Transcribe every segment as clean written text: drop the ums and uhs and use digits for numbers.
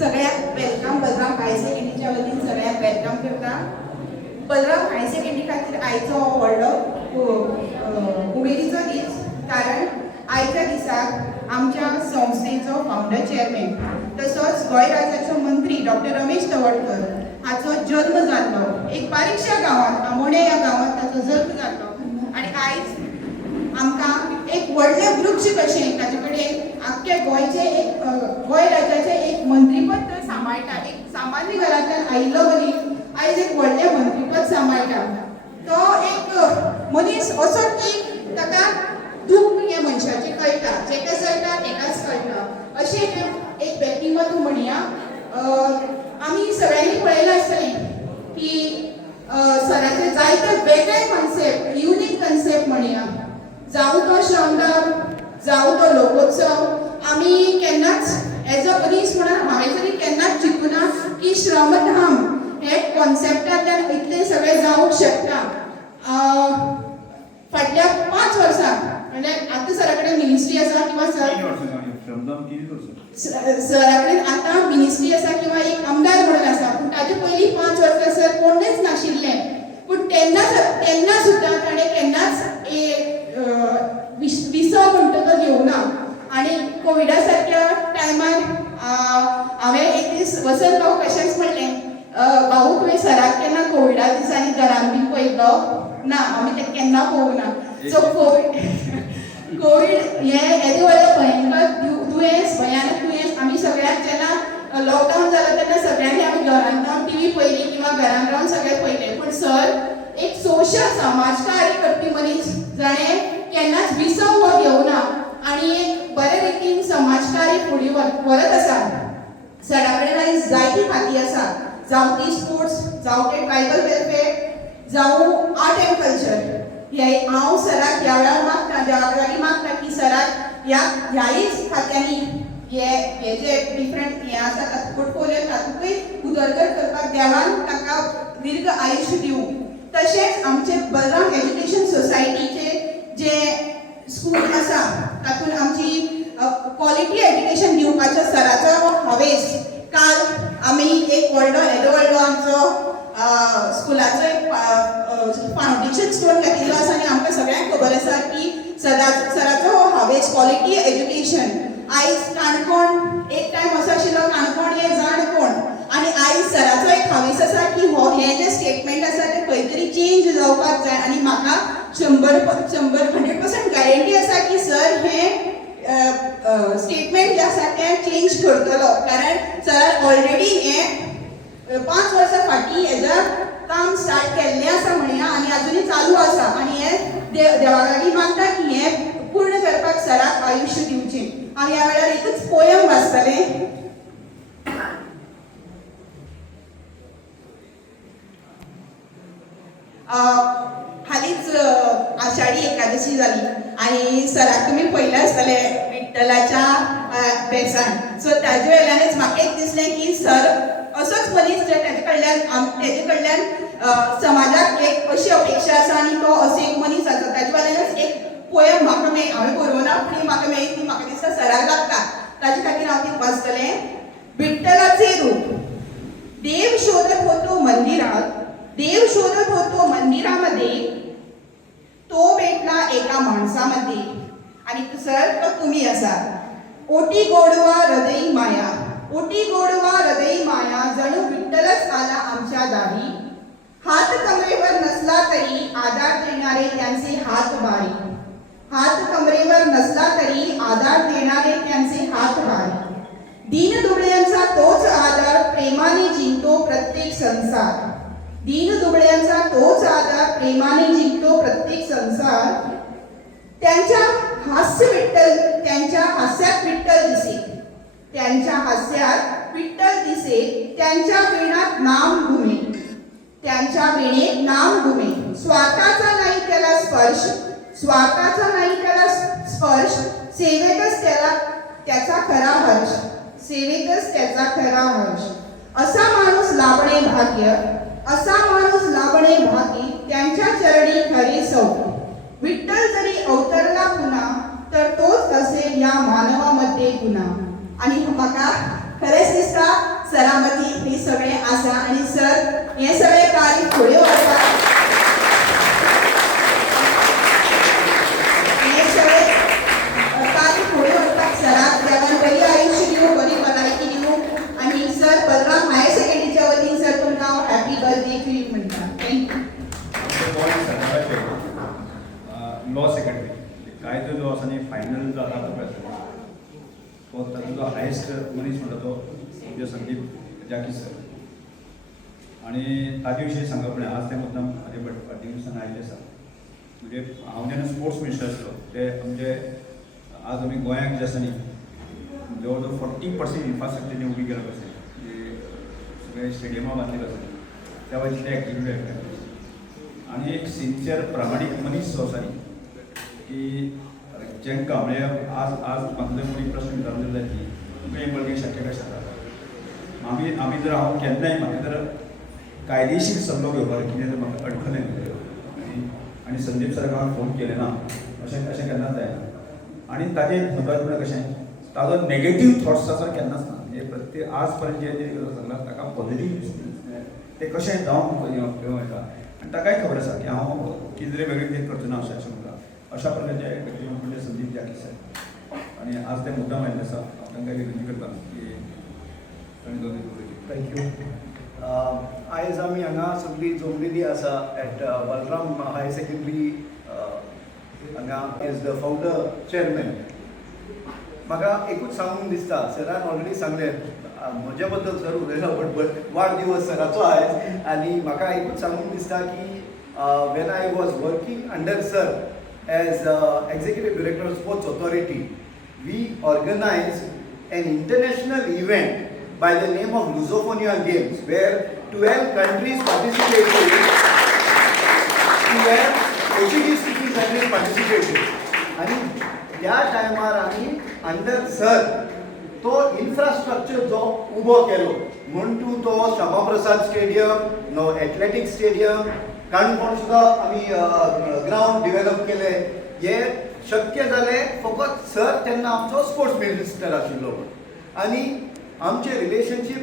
सगळ्यात welcome Balram higher सेकंडरीच्या वतीन सगळ्यात वेलकम करता. बलराम हायर सेकंडरी खातीर आयचो व्हडलो उमेदीचो दीस, कारण आयच्या दिसाक आमच्या संस्थेचो फाउंडर चेअरमॅन तसोच गोंय राज्याचो मंत्री डॉक्टर रमेश तवडकर हाचो जल्म जाल्लो. एक बारीकशा गांवांत आमोणे ह्या गांवांत ताचो जल्म जाल्लो आनी आयज आमकां एक व्हडलें वृक्ष कशें ताचे कडेन आख्ख्या गोंयचे एक गोंय राज्याचे एक मंत्रीपद तो सांबाळटा. एक सामान्य घरांतल्यान आयिल्लो मनीस आयज एक व्हडलें मंत्रीपद सांबाळटा. तो एक मनीस असो की ताका दूख हे मनशाचें कळटा, जेका चलता तेकाच कळटा अशें एक व्यक्तिमत्व म्हणया. आमी सगळ्यांनी पळयलां आसतलें की सराचे जायते वेगळे कॉन्सेप्ट, युनीक कॉन्सेप्ट म्हणया, जावं तो श्रमदान जावं तो लोकोत्सव, आमी केन्नाच एज अ मनीस म्हणून हांवें तरी केन्नाच चिंतूना की श्रमधाम हे कॉन्सेप्टांतल्यान इतलें सगळें जावंक शकता. फाटल्या 5 वर्सां म्हणल्यार आतां सरा कडेन मिनिस्ट्री आसा किंवा सरा कडेन आतां मिनिस्ट्री आसा किंवा एक आमदार म्हणून आसा, पूण ताचे पयलीं 5 वर्सां सर कोणूच नाशिल्लें. पूण तेन्ना सुद्दां ताणें केन्नाच विसव म्हणटा तो घेवना. आनी कोविडा सारक्या टायमार हांवें एक दीस वसंत भाऊ कशेंच म्हणलें, भाऊ तुवें सराक केन्ना कोविडा दिसांनी घरान बी पळयलो? ना, आमी तें केन्ना पळोवना. सो कोविड हें येदें व्हडलें भयंकर दुयेंस, भयानक दुयेंस. आमी सगळ्याक जेन्ना लॉकडावन जालो तेन्ना सगळ्यांनी आमी घरांत रावन टीव्ही पळयली किंवा घरांत रावन सगळें पळयलें. पूण सर एक सोशल समाजकार्य करपी मनीस, जाणें केन्नाच विसव हो घेवना आनी एक बरे रितीन समाजकार्य फुडें व्हरत आसा. सरा कडेन आयज जायतीं खातीं आसा, जावं ती स्पोर्ट्स, जावं ते ट्रायबल वेलफेअर, जावं आर्ट एंड कल्चर. हांव सराक ह्या वेळार मागता, देवा लागीं मागता की सराक ह्याच खात्यांनी हे जे डिफरंट हे आसा पोर्टफोलियो तातूंतय उदरगत करपाक देवान ताका दीर्घ आयुश्य दिवं. तशेंच आमचे बलराम एज्युकेशन सोसायटीचे जे स्कूल आसा तातूंत आमची क्वॉलिटी एज्युकेशन दिवपाचो सराचो हावेस. काल आमी एक व्हडलो आमचो स्कुलाचो एक फाउंडेशन स्टोन घातिल्लो आसा आनी आमकां सगळ्यांक खबर आसा की सराचो हो हावेस क्वॉलिटी एज्युकेशन. आयज काणकोण एक टायम असो आशिल्लो काणकोण हे जाणकोण, आनी आयज सराचो एक हावेस आसा की हे जे स्टेटमेंट आसा ते खंय तरी चेंज जावपाक जाय. आनी म्हाका 100% गॅरंटी आसा की सर हे स्टेटमेंट जे आसा ते चेंज करतलो, कारण सर ऑलरेडी हे 5 वर्सां फाटीं हेजो काम स्टार्ट केल्लें आसा म्हणया आनी आजुनूय चालू आसा. आनी हे देवा लागीं मागता की हे पूर्ण करपाक सराक आयुश्य दिवचें. हांव ह्या वेळार एकच पोयम वाचतलें. हालींच आषाढी एकादशी जाली आनी सराक तुमी पळयलें आसतलें विठ्ठलाच्या बेसान. सो ताजे वयल्यानच म्हाका एक दिसलें की सर असोच मनीस तेजे कडल्यान समाजाक एक अशी अपेक्षा आसा आनी तो असो एक मनीस आसा. ताजे वयल्यानच एक पोयम म्हाका हांवें बरोवना पूण म्हाका मेळ्ळी ती म्हाका दिसता सराक लागता. ताजे खातीर हांव ती वाचतलें. विठ्ठलाचे रूप देव शोधत होतो मंदिरात, देव शोधत होतो मंदिरामध्ये, तो भेटला एका माणसामध्ये. आणि सर तो तुम्ही असा. ओटी गोडवा हृदयी माया, ओटी गोडवा हृदयी माया, जणू विठ्ठलच आला आमच्या दारी. हात कमरेवर नसला तरी आधार देणारे त्यांचे हात भारी, हात कमरेवर नसला तरी आधार देणारे त्यांचे हात भारी. दीन दुबळ्यांचा तोच आधार प्रेमाने जिंकतो प्रत्येक संसार, दीन दुबळ्यांचा तोच आधार प्रेमाने जिंकतो प्रत्येक संसार. त्यांच्या हास्य विठ्ठल, त्यांच्या हास्यात विठ्ठल दिसे, त्यांच्या हास्यात विठ्ठल दिसे, त्यांच्या वीणात नाम घुमे, त्यांच्या वीणेत नाम घुमे. स्वार्थाचा नाही त्याला स्पर्श, स्वार्थाचा नाही त्याला स्पर्श, सेवेतच त्याचा खरा हर्ष, सेवेतच त्याचा खरा हर्ष. असा माणूस लाभणे भाग्य, असा माणूस लाभणे भागी, त्यांच्या चरणी खरे सौ. विठ्ठल जरी अवतरला पुन्हा तर तोच असेल या मानवामध्ये गुन्हा. आणि म्हाका खरेंच दिसता सगळे आसा आणि सर हे सगळे कार्य फुडें व्हरपाक सराक देवान बरी आयुष्य दिवं बरी भलायकी दिवं आणि सर बलराम हायर सेकंडरीच्या वतीन सर तुमकां हांव हॅपी बर्थडे टू यू म्हणटा थँक्यू लॉ सेकंडरी कायदो जो आसा न्ही फायनल जो आतां पळय तो तातूंतलो हायस्ट मनीस म्हणटा तो म्हणजे संदीप जाकी सर आनी ताजे विशीं सांगप म्हळ्यार आज ते मुद्दाम म्हाजे वाडदिवसान आयिल्ले आसा म्हणजे हांव जेन्ना स्पोर्ट्स मिनिस्टर आसलो ते आमचे आज आमी गोंयांत जे आसा न्ही जवळ जवळ 40% इन्फ्रास्ट्रक्चर उबी केला कशें म्हणजे सगळे स्टेडियमां बांदले कशें त्या वेळी ते एक्टिविटी आयिल्ले आनी एक सिन्सियर प्रामाणीक मनीस जो आसा न्ही की जेंकां म्हणजे आज म्हाका जर कोणी प्रश्न विचारलो जाल्यार की तुमकां हें बळगें शक्य कशें जाता आमी जर हांव केन्नाय म्हाका जर कायदेशीर सल्लो घेवपाक कितें जर म्हाका अडखलें आनी संदीप सराक हांवें फोन केले ना अशें केन्नाच जायना आनी ताजें म्हत्वाचें म्हळ्यार कशें ताजो नेगेटीव थॉट्स आसा केन्नाच ना हे प्रत्येक आज पर्यंत जे सांगलां ताका पॉझिटीव ते कशें जावंक वयता आनी ताकाय खबर आसा की हांव कितें तरी वेगळें कितें करचो ना अशें म्हणटा अशा प्रकारचे व्यक्ती म्हणजे संदीप जाकी सर आनी आज ते मुद्दाम आयिल्ले आसा हांव तांकां विनंती करता की तांणी दोन थँक्यू आयज आमी हांगा सगळीं जमलेलीं आसा एट बलराम हायर सेकंडरी हांगा एज द फावंडर चेअरमॅन म्हाका एकूच सांगूंक दिसता सरान ऑलरेडी सांगलें म्हजे बद्दल सर उलयलो बट वाडदिवस सराचो आयज आनी म्हाका एकूच सांगूंक दिसता की when I was working under sir as executive director of sports authority we organized an international event by the name of Lusofonia Games where 12 countries participated, 12 Portuguese speaking countries participated and त्या टायमार आमी under sir तो infrastructure जो उबो केलो म्हण तूं तो Shyamaprasad stadium no athletic stadium Canacona सुद्दां आमी ग्रावंड डिवेलप केले हे शक्य जालें फकत सर तेन्ना आमचो स्पोर्ट्स मिनिस्टर आशिल्लो आनी आमचे relationship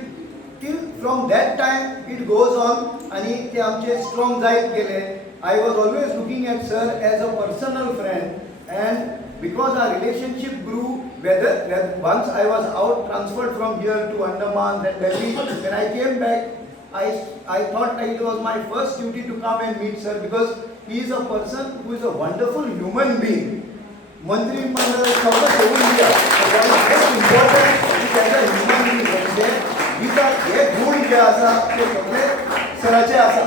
till from that time it goes on आनी ते आमचे स्ट्रॉंग जायत गेले I was always looking at sir as a personal friend and because our relationship grew whether once I was out transferred from here to Andaman then Delhi when I came back I thought it was my first duty to come and meet sir because he is a person who is a wonderful human being Mantri Mandal सगळं सोडून दिया but what is most important is as a human being म्हणजे विचार हे गुण जे आसा ते सगळे सराचे आसा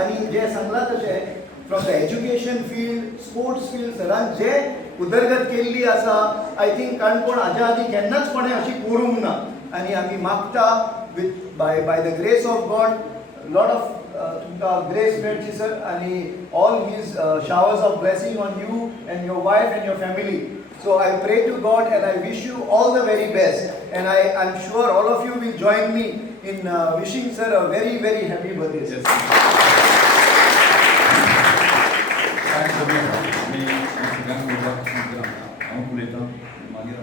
आणि जे सांगला तशें from the education field sports field सरान जे उदरगत केल्ली आसा आय थिंक काणकोण हाज्या आदी केन्नाच कोणें अशी करूंक ना आनी आमी मागता with by the grace of God lot of तुमकां ग्रेस मेळची सर आनी all his showers of blessing on you and your wife and your family so I pray to God and I wish you all the very best and I am sure all of you will join me in wishing sir a very very happy birthday हांव उलयतां मागीर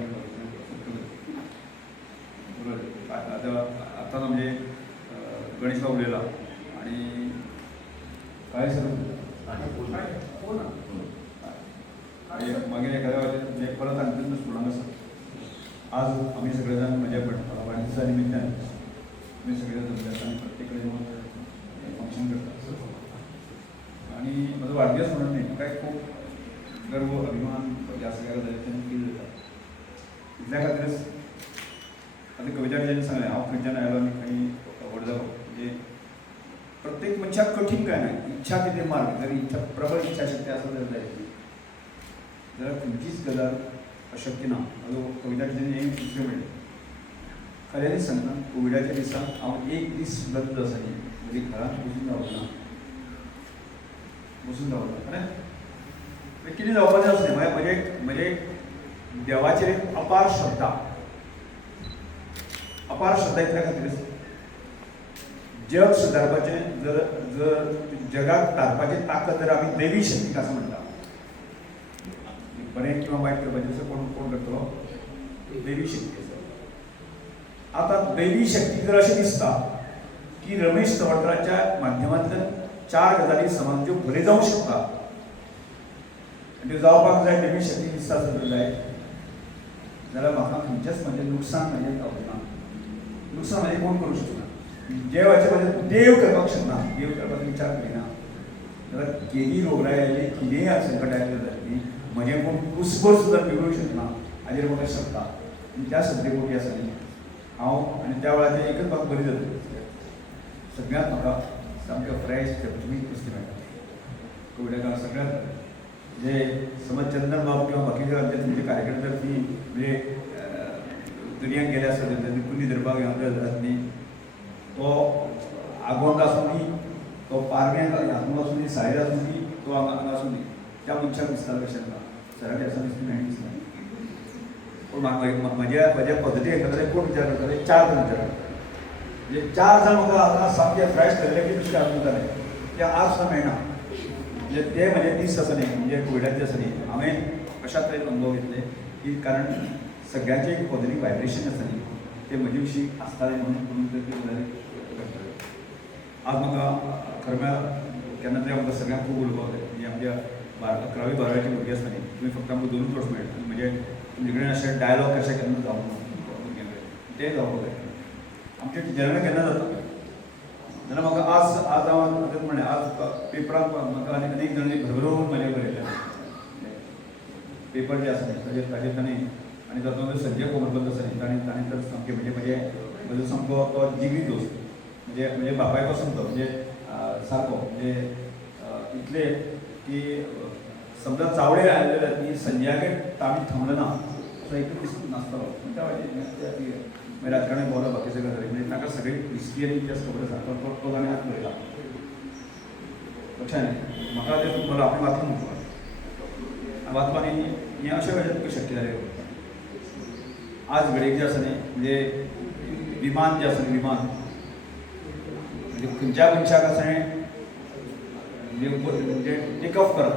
आतां म्हणजे गणेशराव उलयला आनी काय sir मागीर एखाद्या म्हणजे परत आणखी स्कुलांत आसा आज आमी सगळे जाण म्हज्या वाडदिवसा निमित्यान आमी सगळे जाण जमले आसा आनी प्रत्येक कडेन फंक्शन करता आनी म्हजो वाडदिवस म्हणून न्ही म्हाका एक खूब गर्व अभिमान ह्या सगळ्या गजालींतल्यान फील जाता इतल्या खातीरच आतां कविता जेन्ना सांगलें हांव खंयच्यान आयलो आनी खंय व्हड जालो म्हणजे प्रत्येक मनशाक कठीण काय ना इच्छा कितें मार्ग जर इच्छा प्रबळ इच्छा शक्ती आसा जाल्यार खंयचीच गजाल अशक्य ना हाजो कविता जेन्ना हें दुसरें म्हणलें खऱ्यांनीच सांगता कोविडाच्या दिसा हांव एक दीस सुद्दां जो आसा न्ही म्हजी घरांत बसून रावना खरें कितें जावपाचें आसलें म्हजे देवाचेर एक अपार श्रद्धा इतल्या खातीर जग सुदारपाचें जर जगाक धाडपाची ताकद जर आमी दैवी शक्तीक आसा म्हणटा बरें किंवा वायट करपाचें आसा कोण करतलो दैवी शक्ती आसा आतां दैवी शक्ती जर अशें दिसता की रमेश तवडकरांच्या माध्यमांतल्यान 4 गजाली समाजाच्यो बरे जावंक शकता आनी त्यो जावपाक जाय तेमी शक्ती दिसता जर जाय जाल्यार म्हाका खंयचेच म्हणजे नुकसान म्हणजे जावचें नुकसान म्हणजे कोण करूंक शकना देवाचे म्हणजे देव करपाक शकना देव करपाचो विचार करिना जाल्यार केदी रोगराय आयली कितेंय संकट आयलें जाल्यार म्हजें कोण कुसभर सुद्दां बिगडूंक शकना हाजेर म्हाका शकता आनी त्या श्रद्धे आसा न्ही हांव आनी त्या वेळाचेर एकच म्हाका बरी जाता सगळ्यांत म्हाका सामकें फ्रेश चमचमीत नुस्तें मेळटा कोविडाक सगळ्यांत जे समज चंदन बाब किंवा बाकीचे आमचे तुमचे कार्यकर्ते ती म्हणजे दुर्यांक गेले आसता तेंच्यांनी कुल्ली धरपाक येवंक न्ही तो आगोंद आसूं दी तो पारव्यांक हातूंत आसूं दी सायड आसूं दी तो हांगा आसूं दी त्या मनशाक दिसता कशें ना सराक असं दिसता मेळटा दिसता पूण म्हज्या पद्दती येताले कोण विचार करताले 4 जाण विचार म्हणजे 4 जाण म्हाका आतां सामके फ्रेश धरले की दुसरे हातूंत जाले ते आज सुद्दां मेळना म्हणजे ते म्हजे दीस आसा न्ही म्हणजे कोविडाचे आसा न्ही हांवें अशा तरेन अनुभव घेतले की कारण सगळ्यांचे एक पॉझिटीव वायब्रेशन आसा न्ही ते म्हजे विशीं आसताले म्हणून ते करताले आज म्हाका खरें म्हळ्यार केन्ना तरी आमकां सगळ्यांक खूब उलोवपाक जाय म्हणजे आमच्या 11वी 12वीची भुरगीं आसता न्ही तुमी फक्त आमकां 2 वर्स मेळटा म्हणजे तुमचे कडेन अशें डायलॉग कशें केन्ना जावंक तें जावपाक जाय आमचे टिचरांनी केन्ना जाता जाल्यार म्हाका आज हांव म्हणलें आज पेपराक म्हाका आनी अनेक जाणांनी भरभरून म्हाजे बरयले पेपर जे आसा न्ही ताजेर ताणें आनी तातूंत संजय कोमरपंत आसा न्ही ताणें तर सामकें म्हणजे म्हजो सामको तो जिगरी दोस्त म्हणजे बापाय पासून तो म्हणजे सारको म्हणजे इतले की समजा चावडे आयले जाल्यार ती संजयागेर आमी थांबलो ना असो एकूच दीस नासतालो त्या मागीर राजकारणी बोलो बाकी सगळे जाले म्हणजे ताका सगळी हिस्ट्री आनी इतिहास खबर आसा तो जाणें आतां बरयला लक्षात न्ही म्हाका ते मला आपणें वाचून वाचपानी हें अशें वेळार तुका शक्य जालें आज घडीक जे आसा न्ही म्हणजे विमान जे आसा न्ही विमान म्हणजे खंयच्या मनशाक आसा म्हणजे टेक ऑफ करप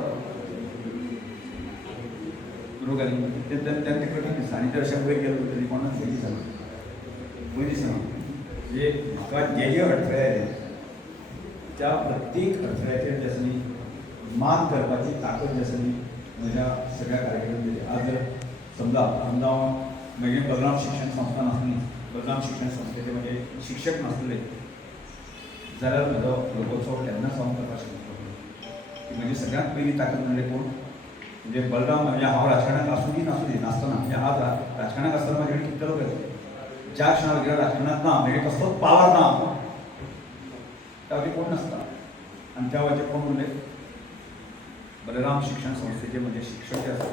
बरोबर तेन्ना कठीण दिसता आनी ते अशें वयर गेलो तरी कोणाक भंय दिसना भंय दिसना म्हणजे म्हाका जे जे अडथळे आयले त्या प्रत्येक अडथळ्याचेर जे आसा न्ही मात करपाची ताकद जी आसा न्ही म्हज्या सगळ्या कार्यकर्त्यांची आज जर समजा हांव म्हजें बलराम शिक्षण संस्था नासली बलराम शिक्षण संस्थेचे म्हणजे शिक्षक नासले जाल्यार म्हजो लोकोत्सव केन्नाच हांव करपाक शकना की म्हजी सगळ्यांत पयली ताकद म्हणजे कोण म्हणजे बलराम म्हणजे हांव राजकारणाक आसूं दी नासतना म्हणजे आज राजकारणाक आसतना म्हाजे कडेन कितले लोक येता ज्या क्षणाक राजकारणांत ना म्हणजे कसलोच पावर ना त्या खातीर कोण नासता आनी त्या वेळाचेर कोण उरले बलराम शिक्षण संस्थेचे म्हणजे शिक्षक जे आसा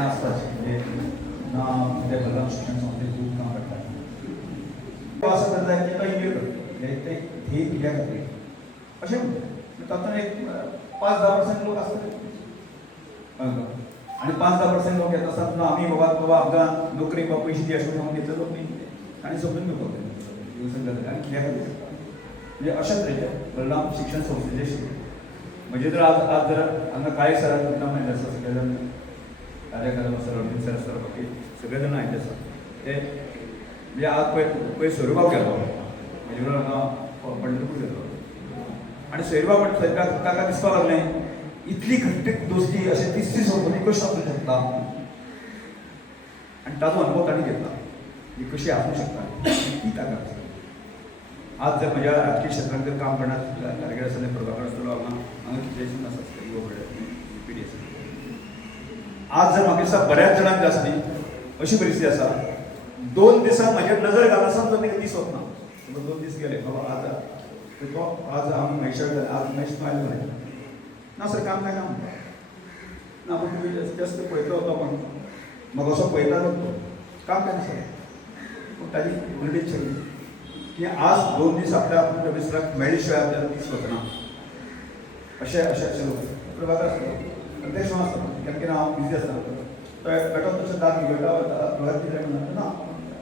आसताच म्हणजे ना ते बलराम शिक्षण संस्थेत खूब काम करतात असं करता की तो इंग्लीश करता ते ध्येय कित्या खातीर अशें तातूंत एक 5-10% लोक आसतले आनी 5-10% लोक येता आसतना आमी बाबा आमकां नोकरी वा पयशे दी अशें म्हणून घेतले लोक न्ही आनी समजून घेवपाक जाय आनी कित्या खातीर म्हणजे अशा तरेचे बलराम शिक्षण संस्थेचे म्हणजे जर आज जर हांगा काळे सराक करता माहिती आसा सगळे जाण Raja Kadam sir Arjun sir sir बाकी सगळे जाण आयिल्ले आसा ते म्हणजे आज पळय सोयरबाब गेलो म्हजे बरोबर हांगा पंढरपूर गेलो आनी सोयरबाब ताका दिसपाक लागलें इतली घट्ट दोस्ती अशें 30 वर्सांनी कशी आसूंक शकता आनी ताचो अनुभव ताणें घेतला ही कशी आसूंक शकता ही ताकद आज जर म्हज्या राजकीय क्षेत्रांत जर काम करणार टार्गेट आसलें प्रभाकर आसतलो हांगा कितें आसा युवा पिढी आसा आज जर म्हाका दिसता बऱ्याच जाणांक आसा न्ही अशी परिस्थिती आसा 2 दिसांक म्हाजेर नजर घालना जर एक दीस वचना समज 2 दीस गेले बाबा आज आमी महेशाक आज महेश तूं आयलो मरे ना सर काम काय काम ना पूण तुमी जास्त पळयतलो तो पण म्हाका असो पळयता तो काम काय सर पूण ताजी उलटी सगळी की आज 2 दीस आपल्या विसराक मेळ्ळे शिवाय आपल्याला दीस वचना अशे लोक प्रभाकर आसता प्रत्यक्ष आसता केन्ना केन्ना हांव बिजी आसता पेटोन तशें दाग निवडटा प्रभात कितें म्हणटा ना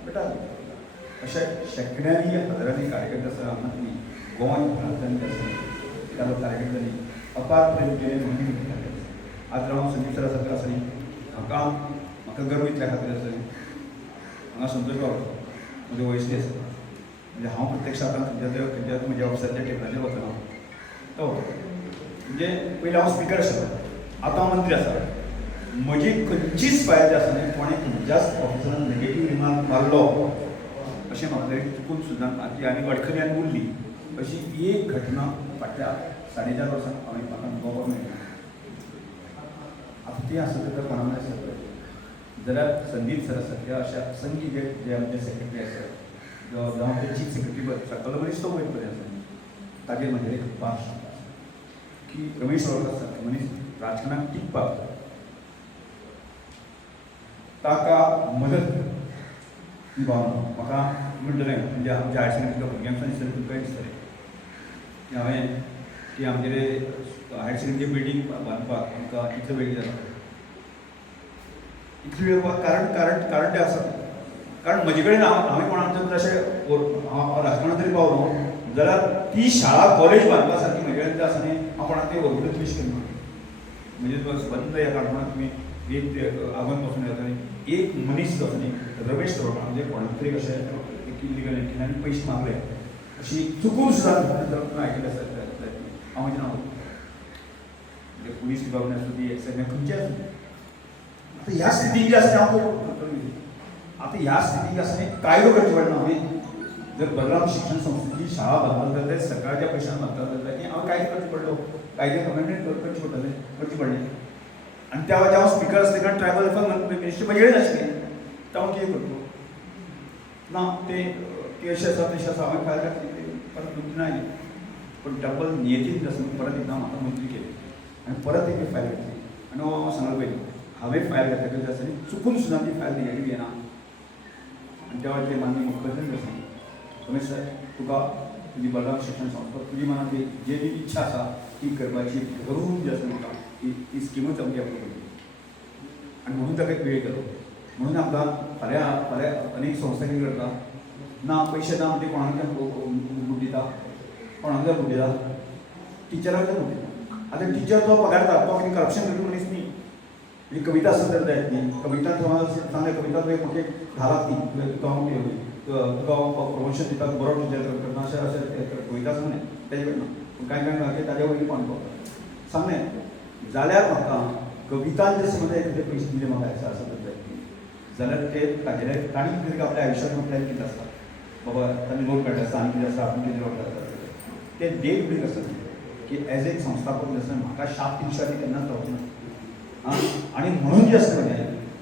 पेटा अशें शेकड्यांनी हजारांनी कार्यकर्ते आसा हांगा न्ही गोंय भारतांनी आसा त्या कार्यकर्त्यांनी अपार प्रेम केलें म्हणून आज हांव संदीप सरा सारको आसा न्ही म्हाका म्हाका गर्व इतल्या खातीर आसा हांगा संतोष बाब म्हजे वयसली आसा म्हणजे हांव प्रत्यक्ष आतां खंयच्या म्हज्या ऑफिसाच्या टेबलाचेर वचना तो म्हणजे पयलीं हांव स्पिकर आशिल्लो आतां हांव मंत्री आसा म्हजी खंयचीच फायल जी आसा न्ही कोणें खंयच्याच ऑफिसरान नेगेटीव रिमार्क मारलो अशें म्हाका तरी चुकून सुद्दां ती आनी अडखळ्यान उरली अशी एक घटना फाटल्या 4.5 वर्सां हांवें म्हाका अनुभवपाक मेळ्ळी आतां ती आसा तर कोणा आसा जाल्यार संदीप सर आसा ते अशा असंख्य जे आमचे सेक्रेटरी आसात जावं ते चीफ सेक्रेटरी सकल मनीस तो वयर पर्यंत आसा ताजेर म्हजेर एक भाश की रमेश सावळकर सारके मनीस राजकारणाक टिकपाक ताका मदत ही भावना म्हाका म्हणटलें म्हणजे आमच्या हायर सेकंडरीच्या भुरग्यांक दिसतलें तुमकांय दिसतलें की हांवें की आमगेले हायर सेकंडरी बिल्डींग बांदपाक आमकां इतलो वेळ जालो इतलो वेळ कारण तें आसा कारण म्हजे कडेन हांवें कोणाच्या जर अशें हांव राजकारणांत तरी पावलो जाल्यार ती शाळा कॉलेज बांदपा सारकी म्हजे कडेन आसा न्ही हांव कोणाक तें वगडूच विश करना म्हणजे संबंद ह्या काणकोणांत तुमी एक आगोंद पासून येता एक मनीस जो आसा न्ही रमेश सावळकर म्हणजे कोणाक तरी अशें एक इलिगल एंट्रींनी पयशे मागले अशी चुकून सुद्दां आयकलें आसा हांव म्हजें नांव म्हणजे पुलीस डिपार्टमेंट आसूं ती एक्सायज खंयची आसूं आतां ह्या स्थितीक जी आसा हांव आतां ह्या स्थितीक आसा न्ही कायदो करचो पडना हांवें जर बलराम शिक्षण संस्थेची शाळा बांदपाक जाय जाल्यार सरकारच्या पयशान बांदपाक जाय की हांवें कायदो करचो पडलो कायदे अमेंडमेंट करची पडटलें करची पडलें आनी त्या वेळार हांव स्पिकर आसले कारण ट्रायबल अफेअर्स मिनिस्टर म्हजे कडेन आशिल्लें तर हांव कितें करतलो ना ते अशें आसा तशें आसा हांवें फायल घातली परत मंत्री आयली पण डबल नियतीन आसून परत एकदां म्हाका मंत्री केलें आनी परत एक फायल घातली आनी हांव सांगलें पयलीं हांवें फायल घातली कशी आसा न्ही चुकून सुद्दां ती फायल नेगेटीव येना आनी त्या वेळार ते माननीय मुख्यमंत्री आसा रमेश सर तुका तुजी बलराम शिक्षण संस्था तुजी मनात जे बी इच्छा आसा ती करपाची भरून जी आसा म्हाका ती स्किमूच आमची अप्रूव केली आनी म्हणून ताका एक वेळ केलो म्हणून आमकां फाल्यां अनेक संस्था कितें करता ना पयशे ना ते कोणाक बूट दिता कोणाक जर बूट दिता टिचराक जर बूट दिता आतां टिचर तो पगार दिता तो कितें करप्शन करपी मनीस न्ही म्हणजे कविता आसत तर जायत न्ही कविता सांगले कविता तुवें म्हाका 10 लाख दी तुका प्रमोशन दिता बरो टिचर करता अशें कविता सांगलें तेजे कडेन पूण कांय ताज्या वयली पान सांगलें जाल्यार म्हाका कवितान जर समज कितें पयशे दिले म्हाका एक्स्ट्रा आसत जाल्यार ते तागेले ताणी कितें आपल्या आयुश्यांत प्लॅन कितें आसता बाबा ताणी नोट काडले आसता आनी कितें आसता आपूण कितें नोट आसता ते डे टू डे आसता की एज एक संस्थापक जे आसा म्हाका शाप दिवच्यानी केन्नाच रावचें ना आनी म्हणून जी आसता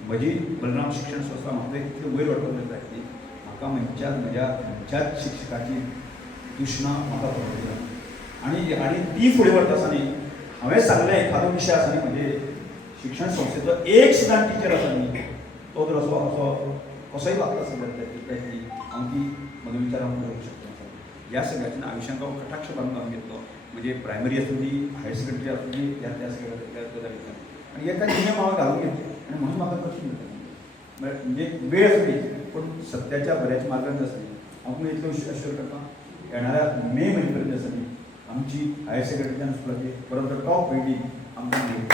म्हजी बलराम शिक्षण संस्था म्हाका इतली वयर व्हरपाक जाय की म्हाका खंयच्याच शिक्षकाची दुश्णां म्हाका पडली ना आनी ती फुडें व्हरता आसा न्ही हांवें सांगलें एखादो विशय आसा न्ही म्हणजे शिक्षण संस्थेचो एक सुद्दां टिचर आसा न्ही तो जर असो कसोय वागता आसता त्यातली हांव ती म्हजो विचार हांव करूंक शकता ह्या सगळ्याच्यान आयुश्यांक हांव कटाक्ष बांदून हांवें घेतलो म्हणजे प्रायमरी आसूं ती हायर सेकंडरी आसूं ती त्या सगळ्या गजालींतल्यान आनी एका नियम हांवें घालून घेतले आनी म्हणून म्हाका कठीण जाता म्हणजे वेळ आसली पूण सत्याच्या बऱ्याच मार्गान आसली हांव तुमकां इतलो अश्योर करता येणाऱ्या मे म्हयने पर्यंत आसा न्ही आमची हायर सेकंडरीच्यान स्कुलाची परत टॉप बिल्डींग आमकां मेळटली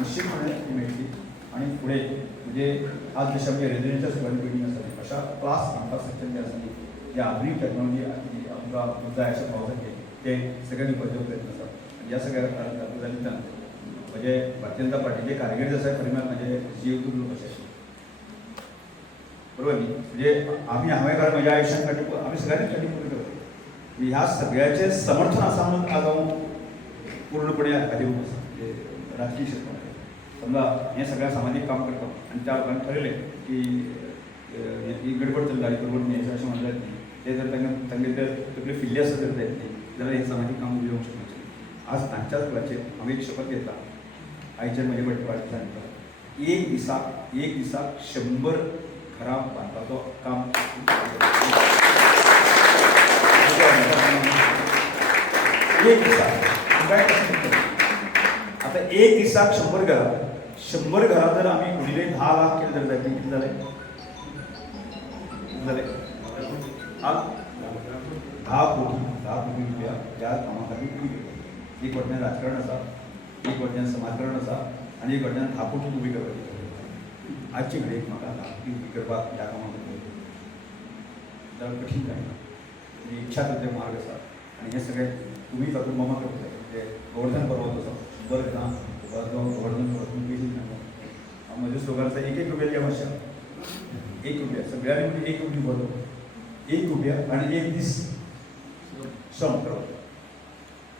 निश्चितपणे ती मेळटली आनी फुडें म्हणजे आज जशें आमचे रेजिडेंशियल स्कुलांनी बिल्डींग आसा अशा क्लास इन्फ्रास्ट्रक्चर जे आसा न्ही जे आधुनीक टॅक्नॉलॉजी आमकां जाय अशें पावसाचे ते सगळ्यांनी करचो प्रयत्न आसा आनी ह्या सगळ्या गजालींतल्यान म्हणजे भारतीय जनता पार्टीचे कार्यकर्ते आसा खरें म्हळ्यार म्हाजे जीव लोक अशे बरोबर न्ही म्हणजे हांवें कारण म्हज्या आयुश्यांत खातीर आमी सगळ्यांनी खातीर पुरो करता ह्या सगळ्याचें समर्थन आसा म्हणून आज हांव पूर्णपणे हाजेर आसा म्हणजे राजकीय क्षेत्रांत समजा हें सगळ्या सामाजीक काम करता आनी त्या लोकांनी थारायलें की ही गडबड चल्ला गडबड न्ही अशें म्हणल्यार न्ही ते जर तांगे जर तकले फिल्ले आसत जर जायत न्ही जाल्यार हें सामाजीक काम उलोवंक शकनाचें आज तांच्याच कुळाचेर हांवें एक शपथ घेतला आयच्या म्हजे बड्डेपार्टींतल्यान एक दिसाक 100 घरां बांदपाचो काम एक दिसाक काय आतां एक दिसाक 100 घरां जर आमी उरिले 10 लाख केले जाल्यार जायत कितें जालें आज 10 कोटी रुपया त्या कामा खातीर एक वटल्यान राजकारण आसा, एक वटल्यान समाजकारण आसा आनी एक वटल्यान थापून उबी करपाची आजचे घडयेक म्हाका थापी उबी करपाक ह्या कामाक कठीण जायना आनी इच्छा ते मार्ग आसा आनी हे सगळे तुमी तातूंत ममा करता ते गोवर्धन पर्वत आसा सुंदर ना गोवर्धन पर्वत तुमी केली म्हजें स्लोगन आसा एक रुपया या मातशें एक रुपया सगळ्यांनी म्हणजे एक रुपया भरलो एक रुपया आनी एक दीस श्रम करप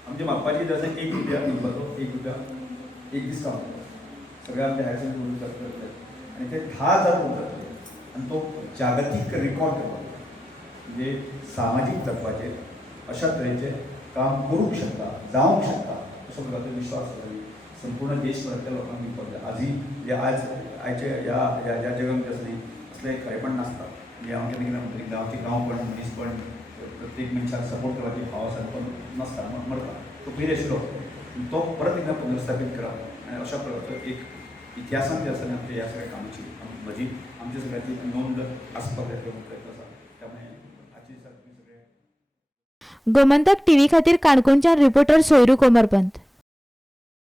आमचे मागपाची कितें आसा एक रुपया भरलो एक रुपया एक दीस काम करप सगळे आमचे हायर सेकंडरी करतात आनी ते 10,000 करतात आनी तो जागतीक रिकॉर्ड करप म्हणजे सामाजीक तत्वाचेर अशा तरेचे काम करूंक शकता जावंक शकता असो प्रकारचो विश्वास आसा संपूर्ण देशभरातल्या लोकांक दिवपाक जाय आजूय आयचे ह्या जगांत आसा न्ही असलें खरेपण नासता म्हणजे हांव केन्ना कितें म्हणटा गांवचे गांवपण मनीसपण प्रत्येक मनशाक सपोर्ट करपाची भाव आसा पण नासता मरता तो पयलीं आशिल्लो तो परत एकदा पुनर्स्थापीत करप आनी अशा प्रकारचो एक इतिहासान जे आसा न्ही आमच्या ह्या सगळ्या कामाची म्हजी आमच्या सगळ्याची नोंद आसपाक जाय प्रयत्न आसा त्यामुळे आजच्या दिसा तुमी सगळे गोमंतक टीव्ही खातीर काणकोणच्यान रिपोर्टर सोयरू कोमरपंत.